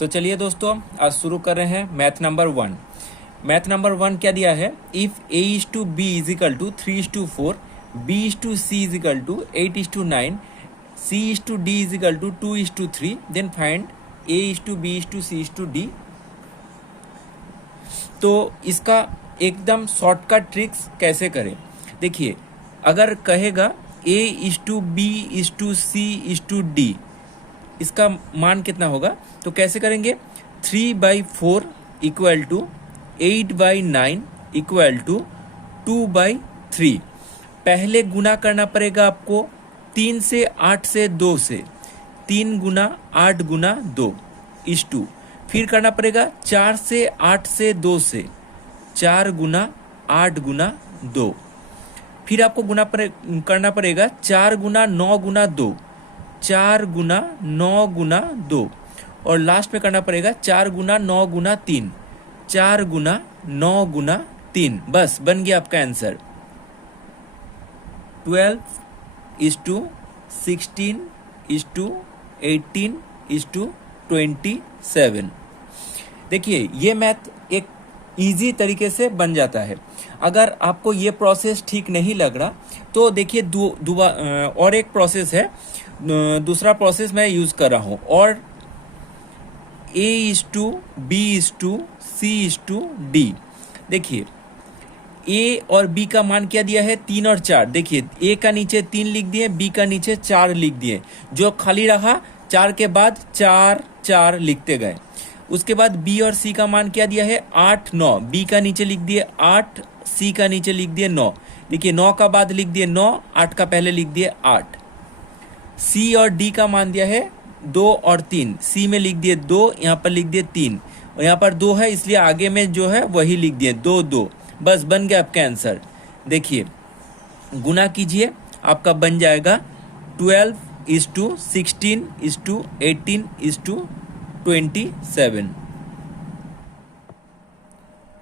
तो चलिए दोस्तों आज शुरू कर रहे हैं मैथ नंबर 1। मैथ नंबर 1 क्या दिया है? If a is to b is equal to 3 is to 4, b is to c is equal to 8 is to 9, c is to d is equal to 2 is to 3, then find a is to b is to c is to d। तो इसका एकदम shortcut tricks कैसे करें? देखिए, अगर कहेगा a is to b is to c is to d, इसका मान कितना होगा? तो कैसे करेंगे? 3/4 इक्वल टू 8/9 इक्वल टू 2/3। पहले गुना करना पड़ेगा आपको 3 से 8 से 2 से, 3 गुना 8 गुना 2 इस 2। फिर करना पड़ेगा 4 से 8 से 2 से, 4 गुना 8 गुना 2। फिर आपको करना पड़ेगा 4 गुना 9 गुना 2, 4 गुना 9 गुना 2, और लास्ट में करना पड़ेगा 4 गुना 9 गुना 3, 4 गुना 9 गुना 3। बस बन गया आपका answer. 12 is to 16 is to 18 is to 27। देखिए, ये मैथ एक इजी तरीके से बन जाता है। अगर आपको ये प्रोसेस ठीक नहीं लग रहा तो देखिए और एक प्रोसेस है, दूसरा प्रोसेस मैं यूज कर रहा हूं। और a is to b is to c is to d। देखिए, a और b का मान क्या दिया है? 3 और 4। देखिए, a का नीचे 3 लिख दिए, b का नीचे 4 लिख दिए, जो खाली रहा 4 के बाद 4 4 लिखते गए। उसके बाद b और c का मान क्या दिया है? 8 9। b का नीचे लिख दिए 8, c का नीचे लिख दिए 9। देखिए, 9 का बाद लिख दिए 9, 8 का पहले लिख दिए 8। c और d का मान दिया है 2 और 3। c में लिख दिए 2, यहाँ पर लिख दिए 3, और यहाँ पर 2 है इसलिए आगे में जो है वही लिख दिए 2 2। बस बन गया आपका आंसर। देखिए, गुना कीजिए, आपका बन जाएगा 12 is to 16 is to 18 is to 27।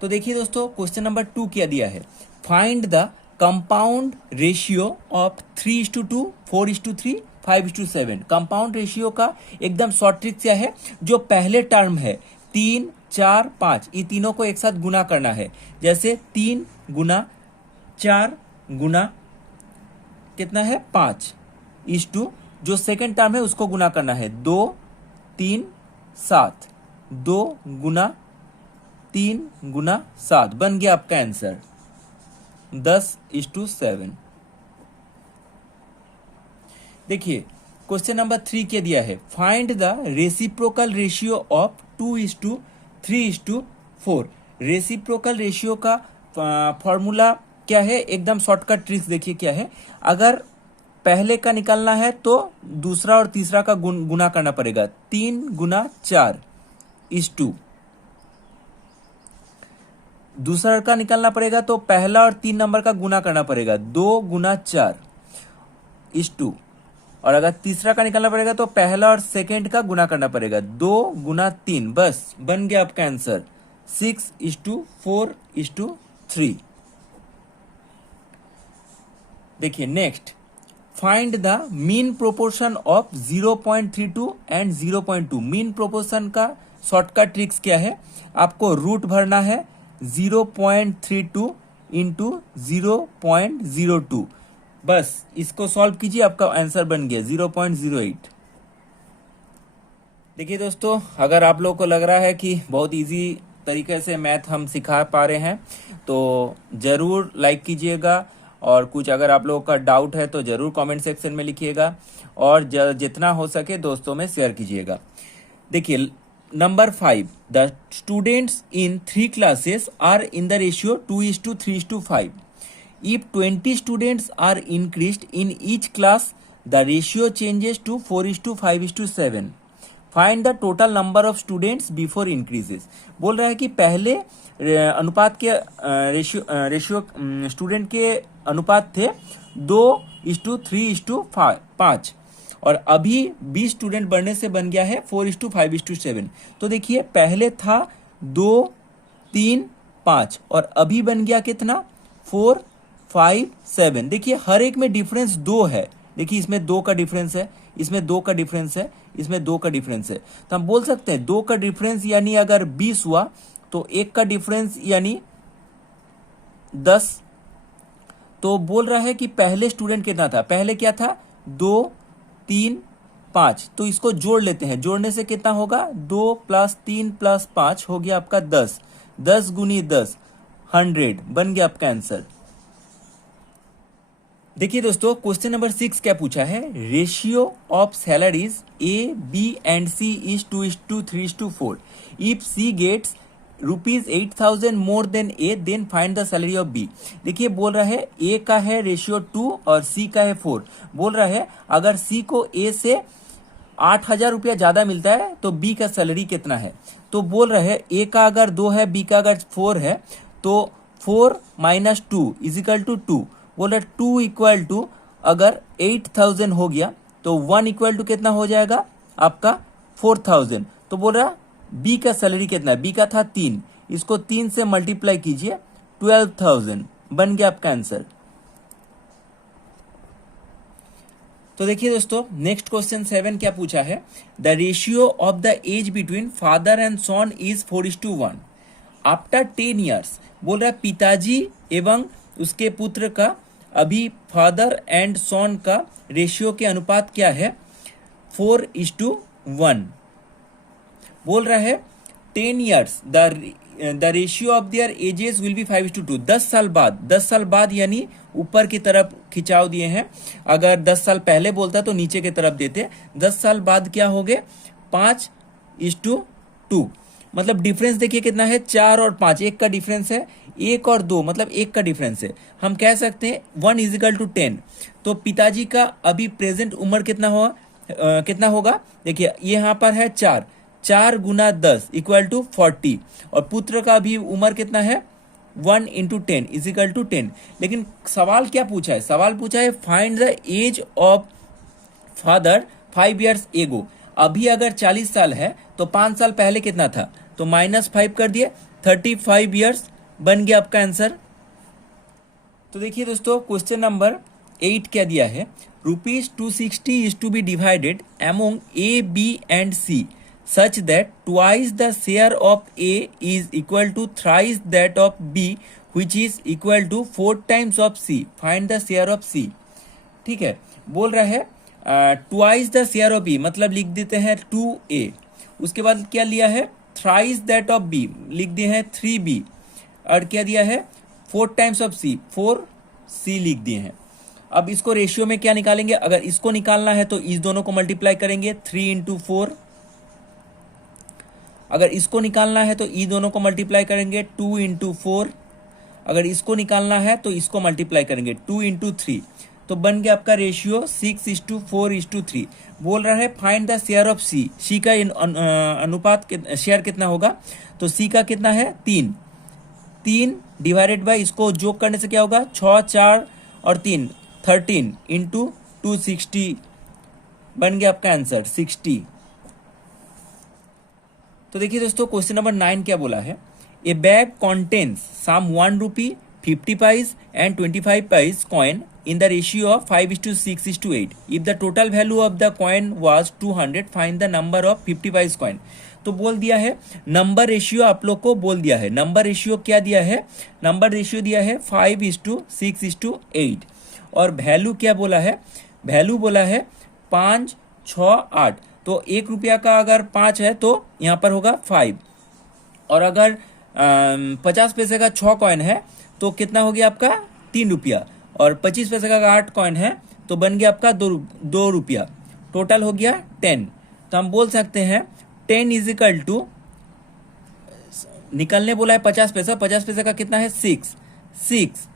तो देखिए दोस्तों, क्वेश्चन नंबर 2 क्या दिया है? Find the compound ratio of 3:2, 4:3, 5:7। Compound ratio का एकदम शॉर्ट ट्रिक क्या है? जो पहले टर्म है 3 4 5, ये तीनों को एक साथ गुना करना है। जैसे 3 गुना 4 गुना कितना है? 5 इस टू जो सेकेंड टर्म है उसको गुना करना है 2 3 7, 2 गुना 3 गुना 7। बन गया आपका आंसर 10:7। देखिए, क्वेश्चन नंबर 3 क्या दिया है? Find the reciprocal ratio of 2:3:4। Reciprocal ratio का फॉर्मूला क्या है? एकदम शॉर्टकट ट्रिक्स देखिए क्या है। अगर पहले का निकालना है तो दूसरा और तीसरा का गुना करना पड़ेगा। 3 गुना 4 इस 2। दूसरा का निकालना पड़ेगा तो पहला और 3 नंबर का गुना करना पड़ेगा 2 गुना 4 इस 2। और अगर तीसरा का निकालना पड़ेगा तो पहला और सेकेंड का गुना करना पड़ेगा 2 गुना 3। बस बन गया आपका आंसर 6:4:3। देखिए, next, find the mean proportion of 0.32 and 0.2। Mean proportion का शॉर्टकट ट्रिक्स क्या है? आपको रूट भरना है 0.32 इंटू 0.02। बस इसको सॉल्व कीजिए, आपका आंसर बन गया 0.08। देखिए दोस्तों, अगर आप लोगों को लग रहा है कि बहुत इजी तरीके से मैथ हम सिखा पा रहे हैं तो जरूर लाइक कीजिएगा, और कुछ अगर आप लोगों का डाउट है तो जरूर कमेंट सेक्शन में लिखिएगा, और जितना हो सके दोस्तों में शेयर कीजिएगा। देखिए, number 5, the students in 3 classes are in the ratio 2:3:5। If 20 students are increased in each class, the ratio changes to 4:5:7. Find the total number of students before increases. बोल रहा है कि पहले अनुपात के रेशियो स्टूडेंट के अनुपात थे 2:3:5, और अभी 20 स्टूडेंट बढ़ने से बन गया है 4:5:7। तो देखिए, पहले था 2 3 5 और अभी बन गया कितना? 4 5 7। देखिए, हर एक में डिफरेंस 2 है। देखिए, इसमें 2 का डिफरेंस है, इसमें 2 का डिफरेंस है, इसमें 2 का डिफरेंस है। तो हम बोल सकते हैं 2 का डिफरेंस यानी अगर 20 हुआ तो 1 का डिफरेंस यानी 10। तो बोल रहा है कि पहले स्टूडेंट कितना था, पहले क्या था 2 3 5, तो इसको जोड़ लेते हैं। जोड़ने से कितना होगा 2 + 3 + 5 हो गया आपका 10। 10 गुनी 10 100 बन गया आपका आंसर। देखिए दोस्तों क्वेश्चन नंबर 6 क्या पूछा है, ratio of salaries A B and C is 2:3:4। If C gets ₹8,000 more than A then find the salary of B. देखिए बोल रहा है ए का है रेशियो 2 और सी का है 4। बोल रहा है अगर सी को ए से 8,000 रुपया ज्यादा मिलता है तो बी का सैलरी कितना है। तो बोल रहे हैं ए का अगर 2 है, बी का अगर 4 है, तो 4 - 2 = 2। बोल रहा 2 = अगर 8,000 हो गया तो 1 = कितना हो जाएगा आपका 4,000। तो बोल रहा बी का सैलरी कितना है, बी का था 3, इसको 3 से मल्टीप्लाई कीजिए 12,000 बन गया आपका आंसर। तो देखिए दोस्तों नेक्स्ट क्वेश्चन 7 क्या पूछा है, the ratio of the age between father and son is 4:1 after 10 years. बोल रहा है पिताजी एवं उसके पुत्र का अभी फादर एंड सन का रेशियो के अनुपात क्या है, 4:1। बोल रहा है 10 years the ratio of their edges will be 5:2। 10 साल बाद यानी ऊपर की तरफ खिंचाव दिए हैं। अगर 10 साल पहले बोलता तो नीचे की तरफ देते। 10 साल बाद क्या हो गए 5:2। मतलब डिफरेंस देखिए कितना है 4 और 5, 1 का डिफरेंस है, 1 और 2 मतलब 1 का डिफरेंस है। हम कह सकते हैं 1 = 10। तो पिताजी का अभी प्रेजेंट उम्र कितना होगा देखिए यहाँ पर है 4 × 10 = 40 और पुत्र का भी उम्र कितना है 1 × 10 = 10। लेकिन सवाल क्या पूछा है, सवाल पूछा है find the age of father 5 years एगो। अभी अगर 40 साल है तो 5 साल पहले कितना था, तो -5 कर दिए 35 years बन गया आपका आंसर। तो देखिए दोस्तों क्वेश्चन नंबर 8 क्या दिया है, ₹260 is to be divided among A, B and C such that twice the share of A is equal to thrice that of B which is equal to 4 times of C. Find the share of C. ठीक है, बोल रहा है twice the share of B, मतलब लिख देते हैं 2A। उसके बाद क्या लिया है थ्राइस दैट ऑफ बी, लिख दिए हैं 3B। और क्या दिया है 4 times ऑफ C, 4C लिख दिए हैं। अब इसको रेशियो में क्या निकालेंगे, अगर इसको निकालना है तो इस दोनों को मल्टीप्लाई करेंगे 3 × 4। अगर इसको निकालना है तो ई दोनों को मल्टीप्लाई करेंगे 2 × 4। अगर इसको निकालना है तो इसको मल्टीप्लाई करेंगे 2 × 3। तो बन गया आपका रेशियो 6:4:3। बोल रहा है फाइंड द शेयर ऑफ सी, सी का अनुपात शेयर कितना होगा, तो सी का कितना है 3 डिवाइडेड बाय इसको जोग करने से क्या होगा 6 4 और 3 13 × 260 बन गया आपका आंसर 60। तो देखिए दोस्तों क्वेश्चन नंबर 9 क्या बोला है, a bag contains some 1 rupee 50 paise and 25 paise coin in the ratio of 5:6:8. If the total value of the coin was 200, find the number of 50 paise coin. तो बोल दिया है नंबर रेशियो, आप लोग को बोल दिया है नंबर रेशियो क्या दिया है, नंबर रेशियो दिया है 5:6:8 और वैल्यू क्या बोला है, वैल्यू बोला है 5 6 8। तो 1 रुपया का अगर 5 है तो यहाँ पर होगा 5 और अगर 50 पैसे का 6 कॉइन है तो कितना हो गया आपका 3 रुपया और 25 पैसे का 8 कॉइन है तो बन गया आपका 2 रुपया, टोटल हो गया 10। तो हम बोल सकते हैं 10 = निकलने बोला है 50 पैसा, 50 पैसे का कितना है 6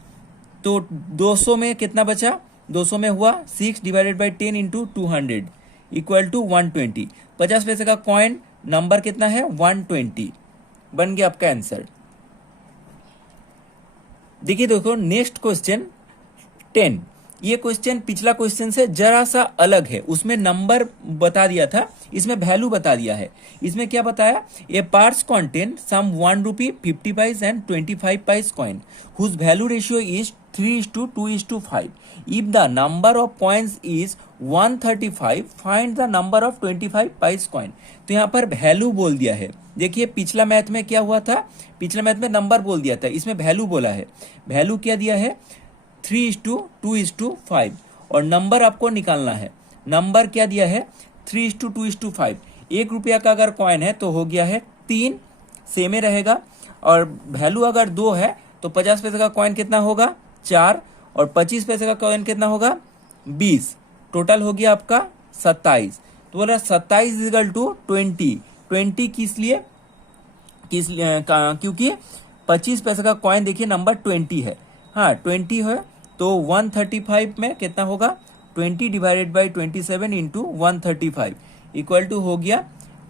तो 200 में कितना बचा, 200 में हुआ 6 डिवाइडेड बाई 10 × 200 = 120। 50 पैसे का कॉइन नंबर कितना है 120 बन गया आपका आंसर। देखिए देखो नेक्स्ट क्वेश्चन 10, ये क्वेश्चन पिछला क्वेश्चन से जरा सा अलग है, उसमें नंबर बता दिया था, इसमें वैल्यू बता दिया है। इसमें क्या बताया, a purse contain some 1 rupee 50 paise and 25 paise coin whose value ratio is 3:2:5. If the number of coins is 135, find the number of 25 pice coin. तो यहाँ पर वैल्यू बोल दिया है। देखिए पिछला मैथ में क्या हुआ था, पिछला मैथ में नंबर बोल दिया था, इसमें वैल्यू बोला है। वैल्यू क्या दिया है 3:2:5 और नंबर आपको निकालना है। नंबर क्या दिया है 3:2:5। 1 रुपया का अगर कॉइन है तो हो गया है 3, सेम ही रहेगा। और वैल्यू अगर 2 है तो 50 पैसे का कॉइन कितना होगा 4 और 25 पैसे का कॉइन कितना होगा 20। टोटल हो गया आपका 27। तो बोला 27 इक्वल टू 20। 20 किस लिए क्योंकि 25 पैसे का कॉइन देखिए नंबर 20 है। हाँ 20 है तो 135 में कितना होगा 20 divided by 27 into 135 equal to हो गया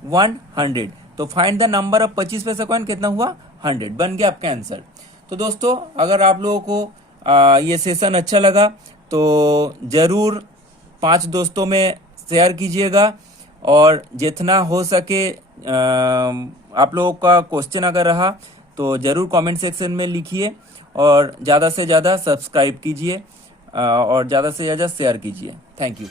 100। तो फाइंड द नंबर ऑफ 25 पैसे कॉइन कितना हुआ 100, बन गया आपका आंसर। तो दोस्तों अगर आप लोगों को ये सेशन अच्छा लगा तो जरूर 5 दोस्तों में शेयर कीजिएगा और जितना हो सके आप लोगों का क्वेश्चन अगर रहा तो जरूर कमेंट सेक्शन में लिखिए और ज़्यादा से ज़्यादा सब्सक्राइब कीजिए और ज़्यादा से ज़्यादा शेयर कीजिए। Thank you.